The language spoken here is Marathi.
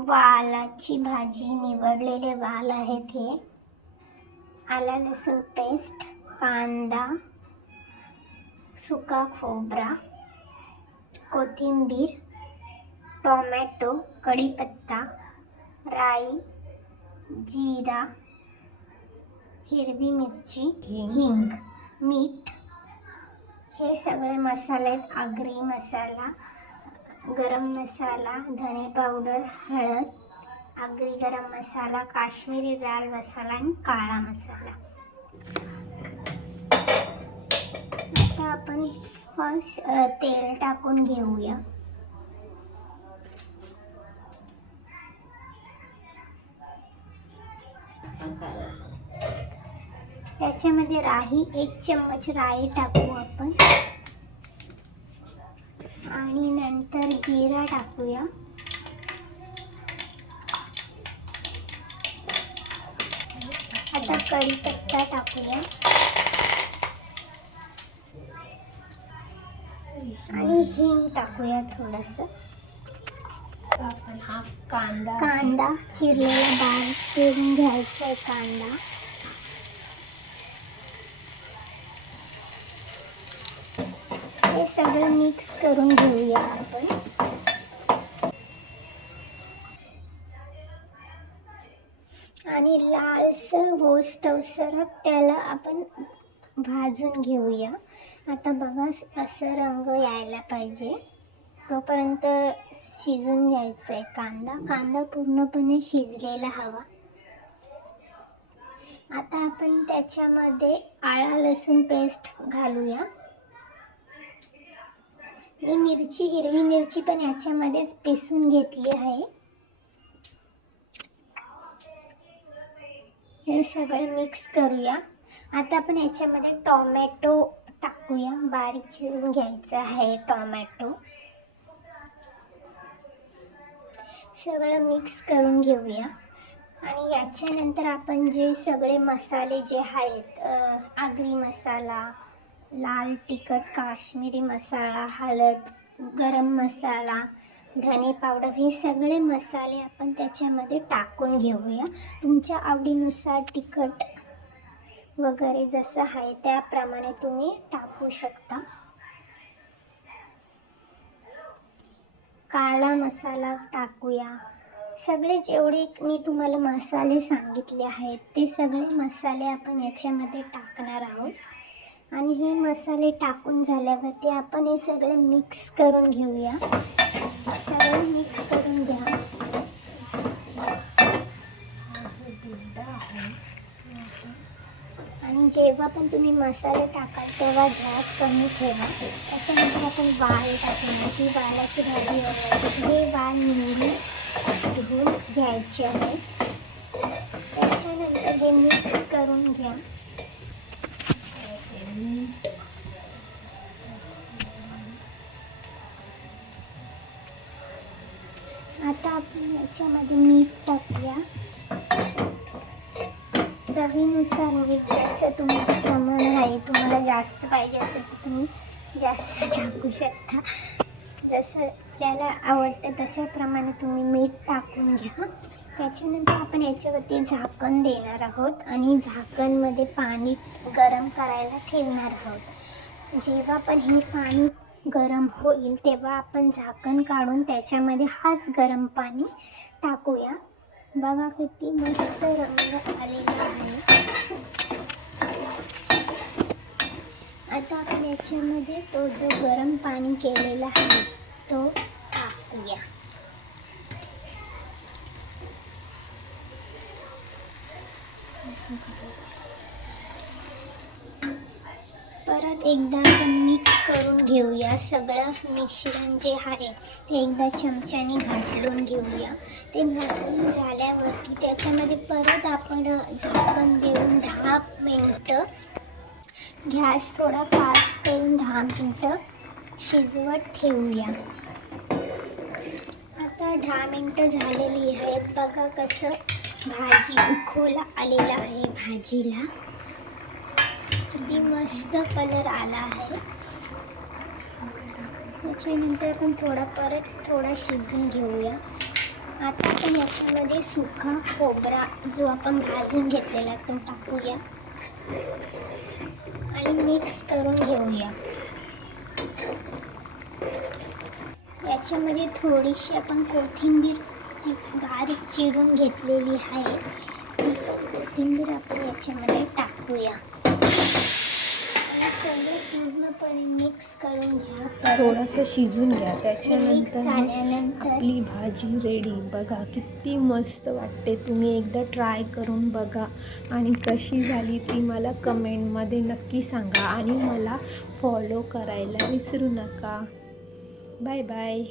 वालाची भाजी, निवडलेले वाल आहेत हे. आला लसूण पेस्ट, कांदा, सुका खोबरा, कोथिंबीर, टोमॅटो, कढीपत्ता, राई, जीरा, हिरवी मिरची, हिंग, मीठ हे सगळे मसाले आहेत. आगरी मसाला, गरम मसाला, धने पावडर, हळद, आगरी गरम मसाला, काश्मीरी लाल मसाला आणि काळा मसाला. आता आपण फर्स्ट तेल टाकून घेऊया. त्याच्यामध्ये राई, 1 चम्मच राई टाकू आपण आणि नंतर जिरा टाकूया. आता कढीपत्ता टाकूया आणि हिंग टाकूया थोडंसं. आपण हा कांदा चिरलेला बारीक चिरून घ्यायचा आहे कांदा. हे सगळं मिक्स करून घेऊया आपण. आणि लालसर होईस्तोवर त्याला आपण भाजून घेऊया. आता बघा असं रंग यायला पाहिजे तोपर्यंत शिजून घ्यायचं आहे. कांदा पूर्णपणे शिजलेला हवा. आता आपण त्याच्यामध्ये आला लसूण पेस्ट घालूया. मी हिरवी मिरची पण याच्यामध्येच पिसून घेतली आहे. हे सगळं मिक्स करूया. आता आपण याच्यामध्ये टोमॅटो टाकूया. बारीक चिरून घ्यायचं आहे टोमॅटो. सगळं मिक्स करून घेऊया. आणि याच्यानंतर आपण जे सगळे मसाले जे आहेत, आगरी मसाला, लाल तिखट, काश्मीरी मसाला, हळद, गरम मसाला, धने पावडर हे सगळे मसाले आपण त्याच्यामध्ये टाकून घेऊया. तुमच्या आवडीनुसार तिखट वगैरे जसं आहे त्याप्रमाणे तुम्ही टाकू शकता. काळा मसाला टाकूया. सगळे जेवढे मी तुम्हाला मसाले सांगितले आहेत ते सगळे मसाले आपण याच्यामध्ये टाकणार आहोत. आणि हे मसाले टाकून झाल्यावरती आपण हे सगळे मिक्स करून घेऊया. सगळे मिक्स करून घ्या. आणि जेव्हा पण तुम्ही मसाले टाकाल तेव्हा गॅस कमी ठेवा. त्याच्यानंतर आपण वाल टाकणार. ती वालाची भाजी बनवायची. हे वाल निवडून धुवून घ्यायचे आहे. त्याच्यानंतर हे मिक्स करून घ्या. आता आपण याच्यामध्ये मीठ टाकूया. चवीनुसार मीठ जसं तुमचं प्रमाण आहे. तुम्हाला जास्त पाहिजे असेल तर तुम्ही जास्त टाकू शकता. जसं ज्याला आवडतं तशाप्रमाणे तुम्ही मीठ टाकून घ्या. त्याच्यानंतर आपण याच्यावरती झाकण देणार आहोत आणि झाकणमध्ये पाणी गरम करायला ठेवणार आहोत. जेव्हा पण हे पाणी गरम होईल तेव्हा आपण झाकण काढून त्याच्यामध्ये हाच गरम पाणी टाकूया. बघा किती मस्त रंग आलेला आहे. आता आपण याच्यामध्ये तो जो गरम पाणी केलेला आहे तो टाकूया. परत एकदा आपण मिक्स करून घेऊया. सगळं मिश्रण जे आहे ते एकदा चमच्याने घाटलून घेऊया. ते घाटलून झाल्यावरती त्याच्यामध्ये परत आपण झाकण देऊन 10 मिनटं गॅस थोडा फास्ट करून 10 मिनटं शिजवत ठेवूया. आता 10 मिनटं झालेली आहेत. बघा कसं भाजी उकळून आलेला आहे भाजीला. मस्त कलर आला आहे. त्याच्यानंतर आपण थोडा शिजून घेऊया. आता आपण याच्यामध्ये सुका खोबरा जो आपण भाजून घेतलेला तो टाकूया आणि मिक्स करून घेऊया. याच्यामध्ये थोडीशी आपण कोथिंबीर बारीक चिरून घेतलेली आहे, ती कोथिंबीर आपण याच्यामध्ये टाकूया आणि सगळं पूर्णपणे मिक्स करून घ्या. थोडंसं शिजून घ्या. मिक्स त्याच्यानंतर झाल्यानंतर आपली भाजी रेडी. बघा किती मस्त वाटते. तुम्ही एकदा ट्राय करून बघा आणि कशी झाली ती मला कमेंटमध्ये नक्की सांगा आणि मला फॉलो करायला विसरू नका. Bye bye.